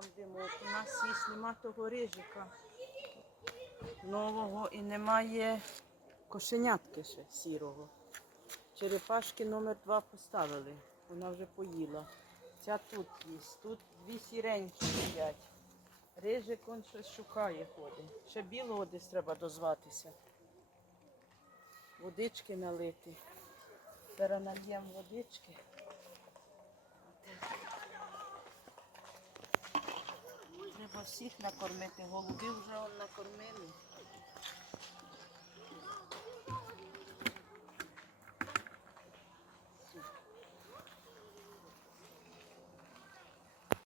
там димок. У нас є нема того рижика нового і немає кошенятки ще сірого. Черепашки номер два поставили. Вона вже поїла. Ця тут є. Тут дві сіренькі сидять. Рижик он щось шукає ходить. Ще білого десь треба дозватися. Водички налити. Зараз нальємо водички. Всіх накормити. Голубів вже накормили.